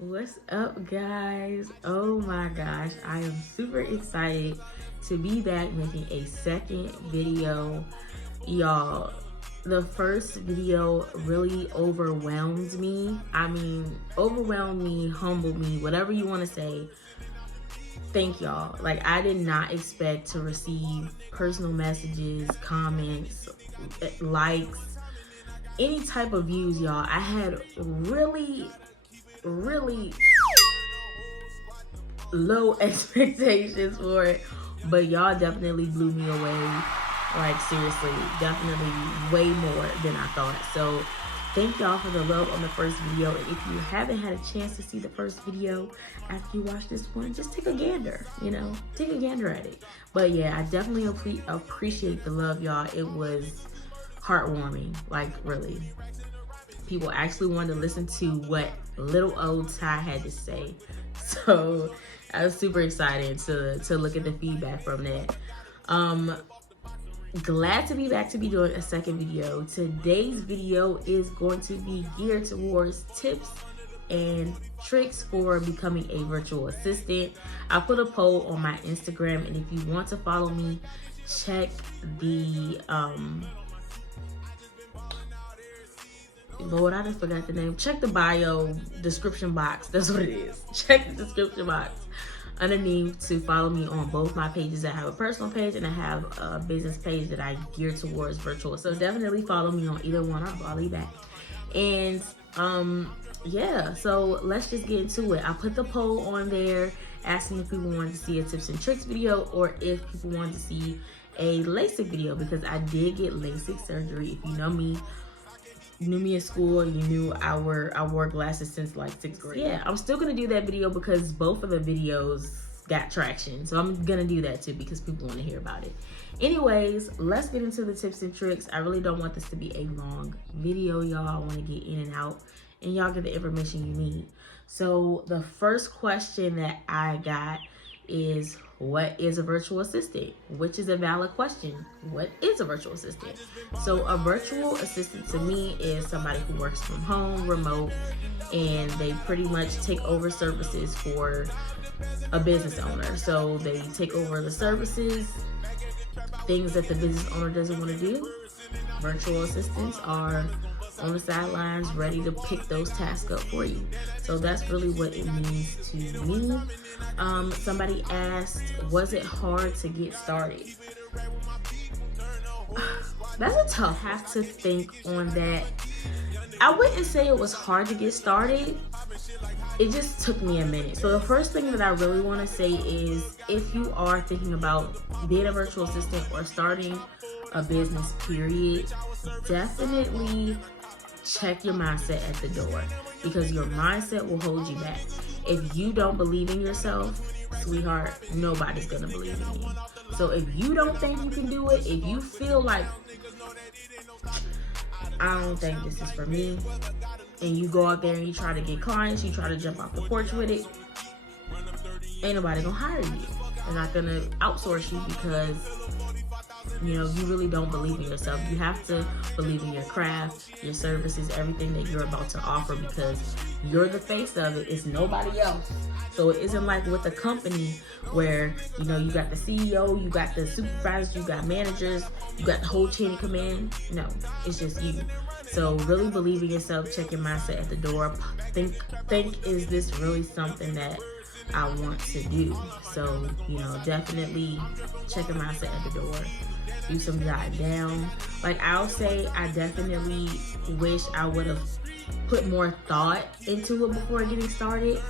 What's up, guys? Oh my gosh, I am super excited to be back making a second video. Y'all, the first video really overwhelmed me. Overwhelmed me, humbled me, whatever you want to say. Thank y'all. Like, I did not expect to receive personal messages, comments, likes, any type of views, y'all. I had really low expectations for it, but y'all definitely blew me away. Like, seriously, definitely way more than I thought. So thank y'all for the love on the first video, and if you haven't had a chance to see the first video after you watch this one, just take a gander, take a gander at it. But yeah, I definitely appreciate the love, y'all. It was heartwarming, like, really. People actually wanted to listen to what little old Ty had to say. So I was super excited to look at the feedback from that. Glad to be back to be doing a second video. Today's video is going to be geared towards tips and tricks for becoming a virtual assistant. I put a poll on my Instagram, and if you want to follow me, check the Lord, I just forgot the name. Check the bio description box. That's what it is. Check the description box underneath to follow me on both my pages. I have a personal page and I have a business page that I gear towards virtual. So definitely follow me on either one. I'll follow you back. And yeah, so let's just get into it. I put the poll on there asking if people wanted to see a tips and tricks video or if people wanted to see a LASIK video, because I did get LASIK surgery. If you know me, you knew me in school, you knew I wore glasses since like 6th grade. Yeah, I'm still gonna do that video because both of the videos got traction. So I'm gonna do that too because people wanna hear about it. Anyways, let's get into the tips and tricks. I really don't want this to be a long video, y'all. I wanna get in and out and y'all get the information you need. So the first question that I got is, what is a virtual assistant? Which is a valid question. What is a virtual assistant? So a virtual assistant to me is somebody who works from home, remote, and they pretty much take over services for a business owner. So they take over the services, things that the business owner doesn't want to do. Virtual assistants are on the sidelines ready to pick those tasks up for you. So that's really what it means to me. Somebody asked, was it hard to get started? That's a tough. Have to think on that. I wouldn't say it was hard to get started. It just took me a minute. So the first thing that I really want to say is, if you are thinking about being a virtual assistant or starting a business, period, definitely check your mindset at the door, because your mindset will hold you back. If you don't believe in yourself, sweetheart, nobody's gonna believe in you. So if you don't think you can do it, if you feel like, I don't think this is for me, and you go out there and you try to get clients, you try to jump off the porch with it, ain't nobody gonna hire you. They're not gonna outsource you because you really don't believe in yourself. You have to believe in your craft, your services, everything that you're about to offer, because you're the face of it. It's nobody else. So it isn't like with a company where, you got the CEO, you got the supervisors, you got managers, you got the whole chain of command. No, it's just you. So really believe in yourself, check your mindset at the door. Think, is this really something that I want to do? So, definitely check your mindset at the door. Do some jot down. Like, I'll say, I definitely wish I would have put more thought into it before getting started.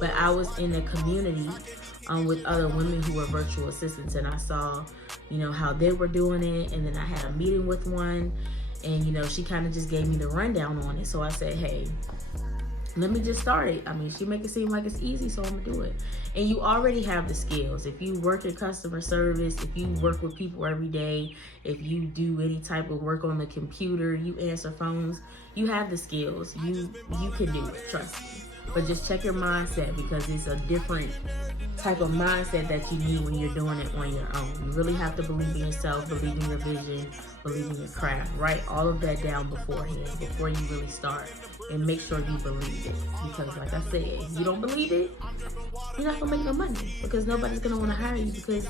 But I was in a community with other women who were virtual assistants, and I saw, how they were doing it. And then I had a meeting with one, and she kind of just gave me the rundown on it. So I said, hey, let me just start it. She make it seem like it's easy, so I'm gonna do it. And you already have the skills. If you work in customer service, if you work with people every day, if you do any type of work on the computer, you answer phones, you have the skills. You can do it, trust me. but just check your mindset, because it's a different type of mindset that you need when you're doing it on your own. You really have to believe in yourself, believe in your vision, believe in your craft. Write all of that down beforehand, before you really start, and make sure you believe it. Because like I said, if you don't believe it, you're not gonna make no money, because nobody's gonna want to hire you, because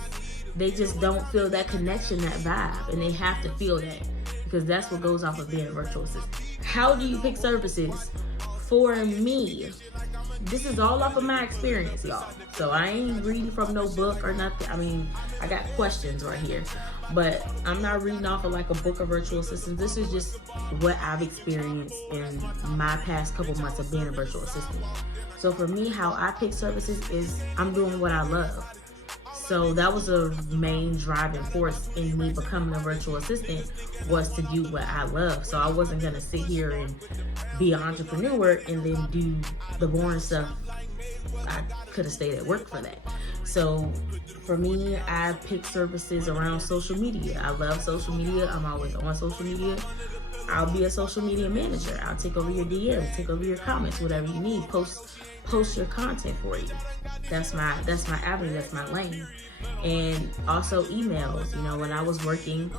they just don't feel that connection, that vibe, and they have to feel that, because that's what goes off of being a virtual assistant. How do you pick services? For me, this is all off of my experience, y'all. So I ain't reading from no book or nothing. I mean, I got questions right here, but I'm not reading off of like a book of virtual assistants. This is just what I've experienced in my past couple months of being a virtual assistant. So for me, how I pick services is I'm doing what I love. So that was a main driving force in me becoming a virtual assistant, was to do what I love. So I wasn't gonna sit here and be an entrepreneur and then do the boring stuff. I could have stayed at work for that. So for me, I pick services around social media. I love social media. I'm always on social media. I'll be a social media manager. I'll take over your DMs, take over your comments, whatever you need. Post your content for you. That's my avenue, that's my lane. And also emails. You know, when I was working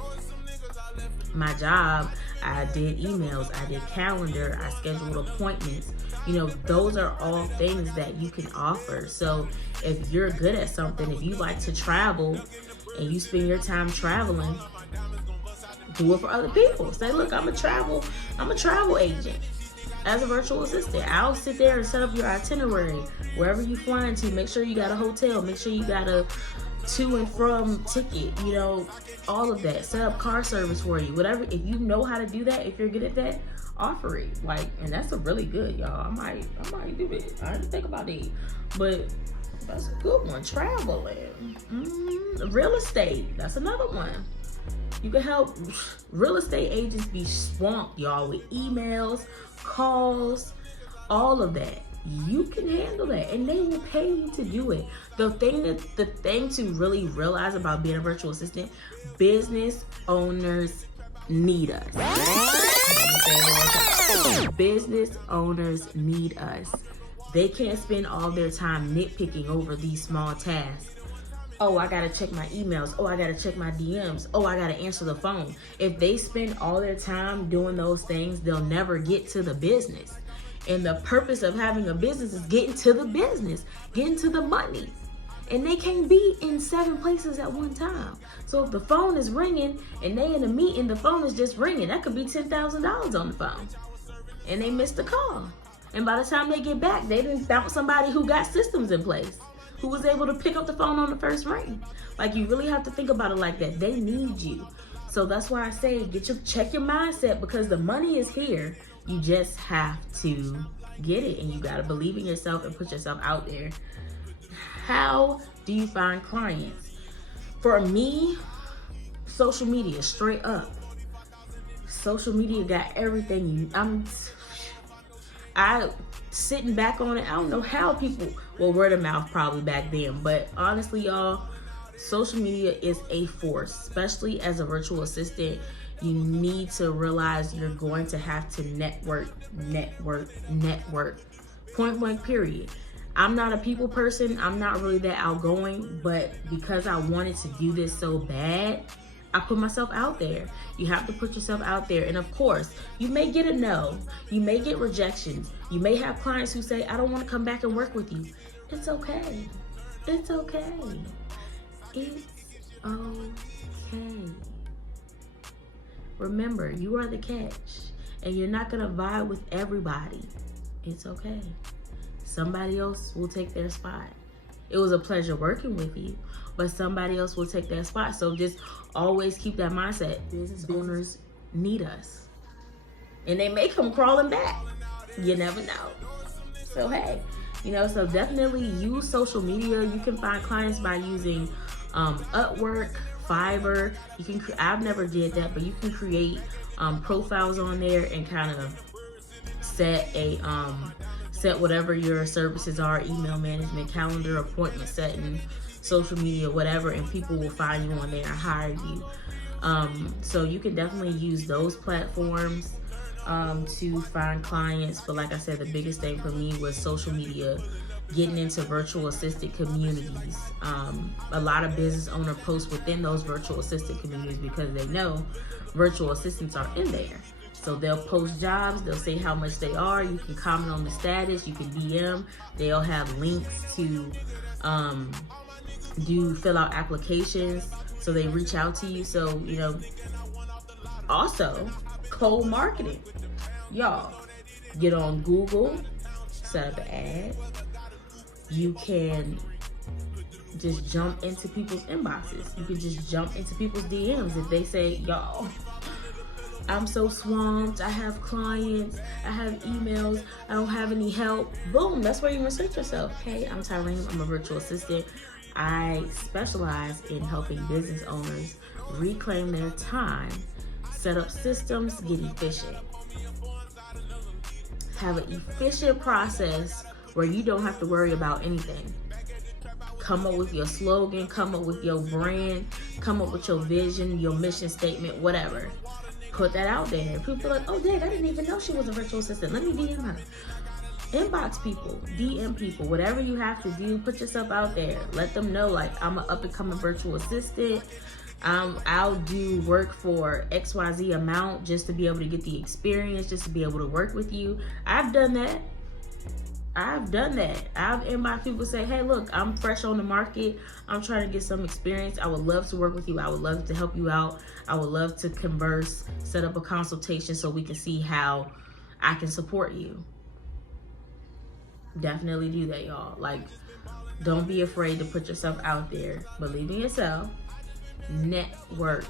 my job, I did emails, I did calendar, I scheduled appointments. You know, those are all things that you can offer. So if you're good at something, if you like to travel and you spend your time traveling, do it for other people. Say, look, I'm a travel agent. As a virtual assistant, I'll sit there and set up your itinerary wherever you flying to. Make sure you got a hotel. Make sure you got a to and from ticket. You know, all of that. Set up car service for you. Whatever. If you know how to do that, if you're good at that, offer it. Like, and that's a really good, y'all. I might do it. I didn't think about it, but that's a good one. Traveling, real estate. That's another one. You can help real estate agents be swamped, y'all, with emails, calls, all of that. You can handle that, and they will pay you to do it. The thing to really realize about being a virtual assistant, business owners need us. Business owners need us. They can't spend all their time nitpicking over these small tasks. Oh, I gotta check my emails. Oh, I gotta check my DMs. Oh, I gotta answer the phone. If they spend all their time doing those things, they'll never get to the business. And the purpose of having a business is getting to the business, getting to the money. And they can't be in 7 places at one time. So if the phone is ringing and they in a meeting, the phone is just ringing. That could be $10,000 on the phone. And they missed the call. And by the time they get back, they didn't found somebody who got systems in place, who was able to pick up the phone on the first ring. Like, you really have to think about it like that. They need you. So that's why I say check your mindset, because the money is here. You just have to get it, and you gotta believe in yourself and put yourself out there. How do you find clients? For me, social media, straight up. Social media got everything. I sitting back on it, I don't know how people, well, word of mouth probably back then, but honestly, y'all, social media is a force. Especially as a virtual assistant, you need to realize you're going to have to network. Point blank, period. I'm not a people person. I'm not really that outgoing, but because I wanted to do this so bad, I put myself out there. You have to put yourself out there. And of course, you may get a no. You may get rejections. You may have clients who say, I don't want to come back and work with you. It's okay. It's okay. It's okay. Remember, you are the catch, and you're not going to vibe with everybody. It's okay. Somebody else will take their spot. It was a pleasure working with you, but somebody else will take that spot. So just always keep that mindset. Business owners need us, and they may come crawling back. You never know. So hey, so definitely use social media. You can find clients by using Upwork, Fiverr. I've never did that, but you can create profiles on there and kind of set whatever your services are: email management, calendar, appointment setting, social media, whatever, and people will find you on there and hire you. So you can definitely use those platforms. to find clients. But like I said, the biggest thing for me was social media, getting into virtual assistant communities. A lot of business owners post within those virtual assistant communities because they know virtual assistants are in there. So they'll post jobs, they'll say how much they are, you can comment on the status, you can DM, they'll have links to fill out applications, so they reach out to you. So, you know, also cold marketing. Y'all, get on Google, set up an ad. You can just jump into people's inboxes. You can just jump into people's DMs if they say, y'all, I'm so swamped, I have clients, I have emails, I don't have any help. Boom, that's where you insert yourself. Hey, I'm Tyrene, I'm a virtual assistant. I specialize in helping business owners reclaim their time, set up systems, get efficient. Have an efficient process where you don't have to worry about anything. Come up with your slogan, come up with your brand, come up with your vision, your mission statement, whatever. Put that out there. People are like, oh dang, I didn't even know she was a virtual assistant. Let me DM her. Inbox people, DM people, whatever you have to do, put yourself out there. Let them know, like, I'm an up and coming virtual assistant. I'll do work for XYZ amount just to be able to get the experience, just to be able to work with you. I've done that. I've inboxed people, say, hey, look, I'm fresh on the market. I'm trying to get some experience. I would love to work with you. I would love to help you out. I would love to converse, set up a consultation so we can see how I can support you. Definitely do that, y'all. Like, don't be afraid to put yourself out there. Believe in yourself. Network.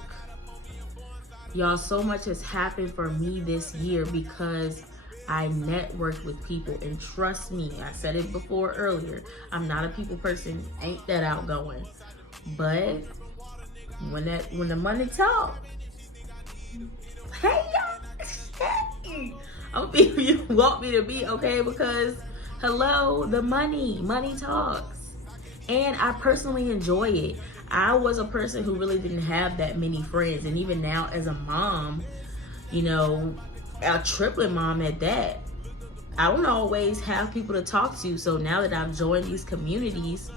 Y'all, so much has happened for me this year because I networked with people, and trust me, I said it before earlier, I'm not a people person, ain't that outgoing. But when the money talk, hey y'all, hey, I'm gonna be who you want me to be, okay? Because hello, the money talks. And I personally enjoy it. I was a person who really didn't have that many friends, and even now as a mom, you know, a triplet mom at that, I don't always have people to talk to. So now that I've joined these communities,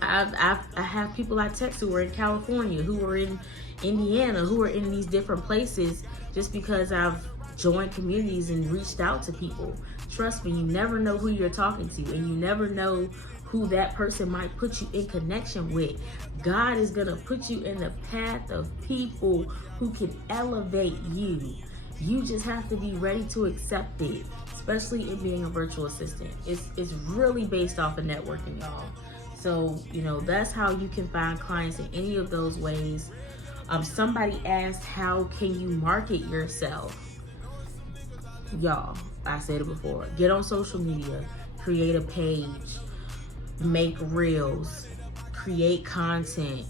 I have people I text who are in California, who are in Indiana, who are in these different places, just because I've joined communities and reached out to people. Trust me, you never know who you're talking to, and you never know who that person might put you in connection with. God is gonna put you in the path of people who can elevate you. You just have to be ready to accept it, especially in being a virtual assistant. It's really based off of networking, y'all. So, you know, that's how you can find clients in any of those ways. Somebody asked, how can you market yourself? Y'all, I said it before. Get on social media, create a page, make reels, create content,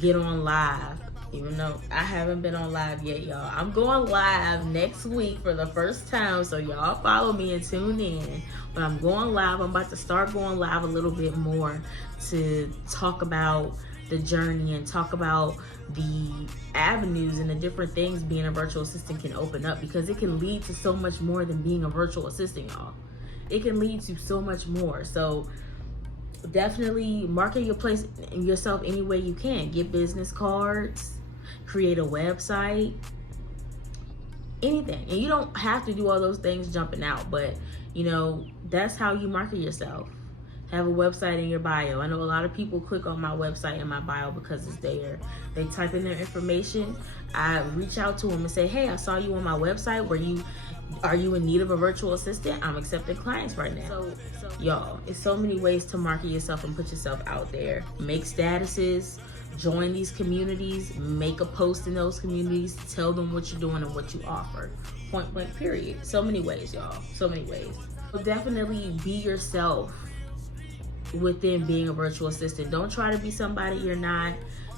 get on live. Even though I haven't been on live yet, y'all. I'm going live next week for the first time, so y'all follow me and tune in. But I'm going live. I'm about to start going live a little bit more to talk about the journey and talk about the avenues and the different things being a virtual assistant can open up, because it can lead to so much more than being a virtual assistant, y'all. It can lead to so much more. So definitely market your place yourself any way you can. Get business cards, create a website, anything. And you don't have to do all those things jumping out, but you know, that's how you market yourself. Have a website in your bio. I know a lot of people click on my website in my bio because it's there. They type in their information. I reach out to them and say, hey, I saw you on my website. Are you in need of a virtual assistant? I'm accepting clients right now. So y'all, it's so many ways to market yourself and put yourself out there. Make statuses, join these communities, make a post in those communities, tell them what you're doing and what you offer. Point blank, period. So many ways, y'all. So many ways. So definitely be yourself within being a virtual assistant. Don't try to be somebody you're not.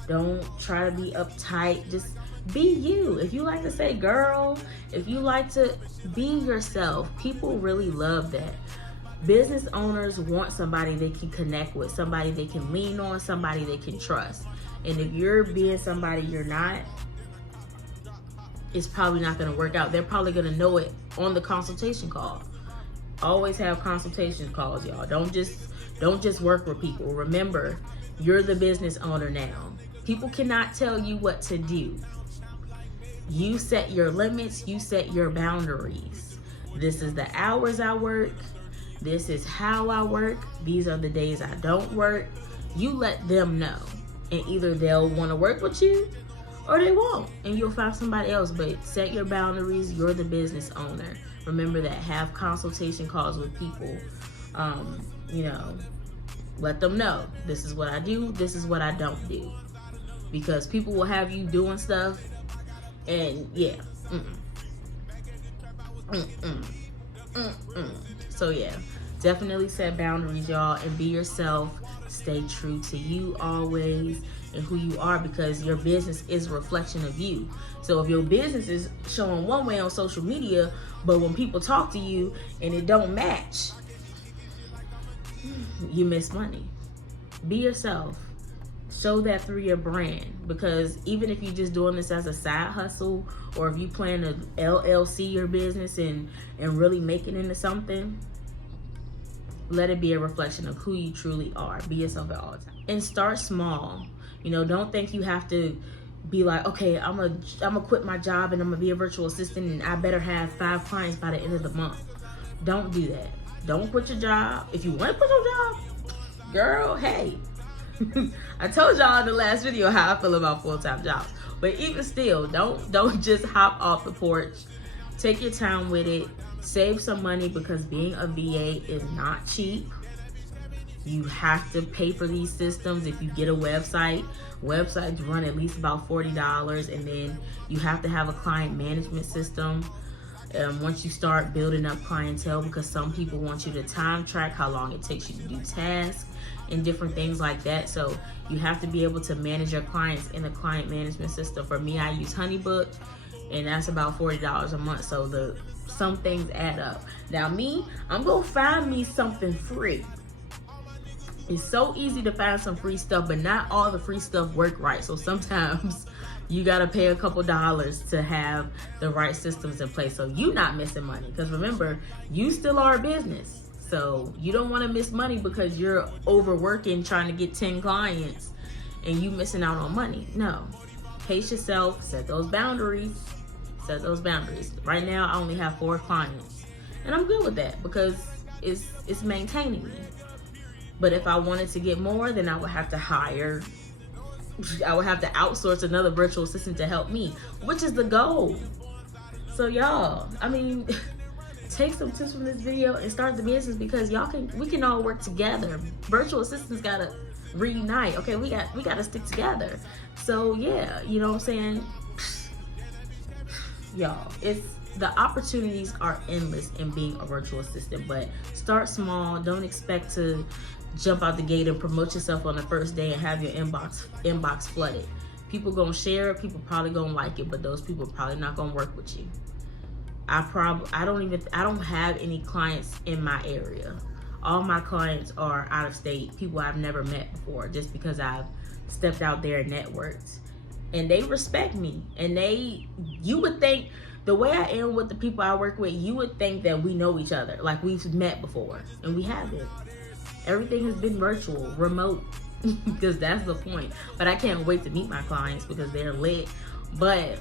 Don't try to be uptight. Just be you. If you like to say girl, if you like to be yourself, people really love that. Business owners want somebody they can connect with, somebody they can lean on, somebody they can trust. And if you're being somebody you're not, it's probably not going to work out. They're probably going to know it on the consultation call. Always have consultation calls, y'all. Don't just work with people. Remember, you're the business owner now. People cannot tell you what to do. You set your limits, you set your boundaries. This is the hours I work. This is how I work. These are the days I don't work. You let them know. And either they'll want to work with you or they won't. And you'll find somebody else. But set your boundaries. You're the business owner. Remember that. Have consultation calls with people. Let them know. This is what I do. This is what I don't do. Because people will have you doing stuff. And yeah. So yeah, definitely set boundaries, y'all, and be yourself. Stay true to you always and who you are, because your business is a reflection of you. So if your business is showing one way on social media, but when people talk to you and it don't match, you miss money. Be yourself. Show that through your brand, because even if you're just doing this as a side hustle, or if you plan to LLC your business and really make it into something, let it be a reflection of who you truly are. Be yourself at all times. And start small. Don't think you have to be like, okay, I'm gonna quit my job and I'm gonna be a virtual assistant and I better have 5 clients by the end of the month. Don't do that. Don't quit your job. If you want to quit your job, girl, hey. I told y'all in the last video how I feel about full-time jobs. But even still, don't just hop off the porch. Take your time with it. Save some money, because being a VA is not cheap. You have to pay for these systems. If you get a websites run at least about $40, and then you have to have a client management system. Once you start building up clientele, because some people want you to time track how long it takes you to do tasks and different things like that. So you have to be able to manage your clients in a client management system. For me, I use HoneyBook, and that's about $40 a month. So some things add up. Now I'm gonna find me something free. It's so easy to find some free stuff, but not all the free stuff work right. So sometimes you gotta pay a couple dollars to have the right systems in place, so you're not missing money. Because remember, you still are a business. So you don't want to miss money because you're overworking trying to get 10 clients and you missing out on money. No. Pace yourself, set those boundaries. Right now, I only have 4 clients. And I'm good with that, because it's maintaining me. But if I wanted to get more, then I would have to outsource another virtual assistant to help me, which is the goal. So y'all, take some tips from this video and start the business, because we can all work together. Virtual assistants gotta reunite. Okay, we gotta stick together. So yeah, you know what I'm saying? Y'all, the opportunities are endless in being a virtual assistant, but start small. Don't expect to jump out the gate and promote yourself on the first day and have your inbox flooded. People gonna share it, people probably gonna like it, but those people probably not gonna work with you. I don't have any clients in my area. All my clients are out of state, people I've never met before, just because I've stepped out there and networked. And they respect me. And you would think, the way I am with the people I work with, you would think that we know each other, like we've met before, and we haven't. Everything has been virtual, remote, because that's the point. But I can't wait to meet my clients because they're lit. But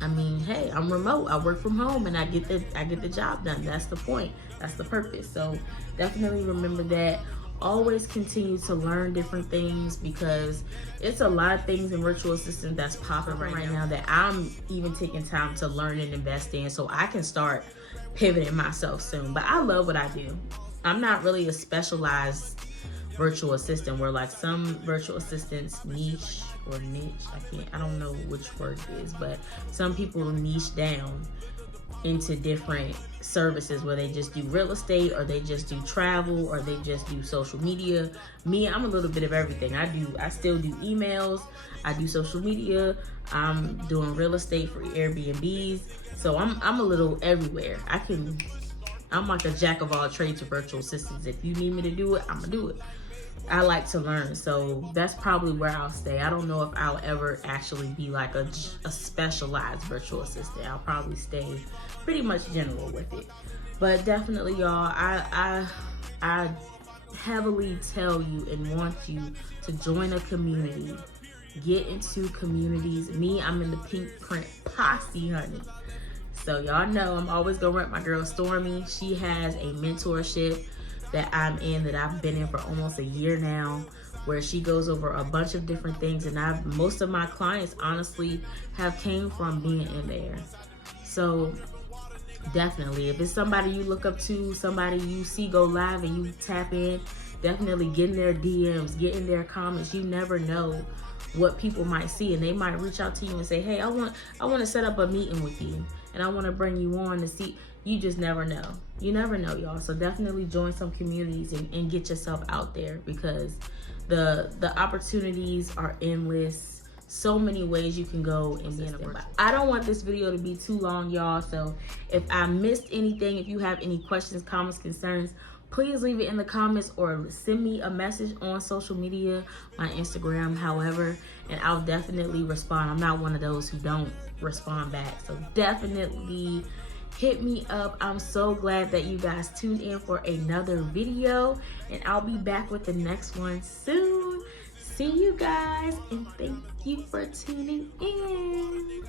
hey, I'm remote. I work from home and I get the job done. That's the point. That's the purpose. So definitely remember that. Always continue to learn different things, because it's a lot of things in virtual assistant that's popping right now that I'm even taking time to learn and invest in, so I can start pivoting myself soon. But I love what I do. I'm not really a specialized virtual assistant, where like some virtual assistants niche, I don't know which word it is, but some people niche down into different services where they just do real estate, or they just do travel, or they just do social media. Me, I'm a little bit of everything. I still do emails, I do social media, I'm doing real estate for Airbnbs. So I'm a little everywhere. I'm like a jack of all trades for virtual assistants. If you need me to do it, I'm gonna do it. I like to learn, so that's probably where I'll stay. I don't know if I'll ever actually be like a specialized virtual assistant. I'll probably stay pretty much general with it. But definitely, y'all, I heavily tell you and want you to join a community. Get into communities. Me, I'm in the Pink Print Posse, honey. So y'all know I'm always gonna rep my girl Stormy. She has a mentorship that I'm in, that I've been in for almost a year now, where she goes over a bunch of different things, and most of my clients honestly have came from being in there. So definitely, if it's somebody you look up to, somebody you see go live and you tap in, definitely get in their DMs, get in their comments. You never know what people might see, and they might reach out to you and say, hey, I want to set up a meeting with you, and I want to bring you on to see. You just never know. You never know, y'all. So definitely join some communities and get yourself out there, because the opportunities are endless. So many ways you can go and be in a virtual. I don't want this video to be too long, y'all. So if I missed anything, if you have any questions, comments, concerns, please leave it in the comments or send me a message on social media, my Instagram, however, and I'll definitely respond. I'm not one of those who don't respond back. So definitely hit me up. I'm so glad that you guys tuned in for another video, and I'll be back with the next one soon. See you guys, and thank you for tuning in.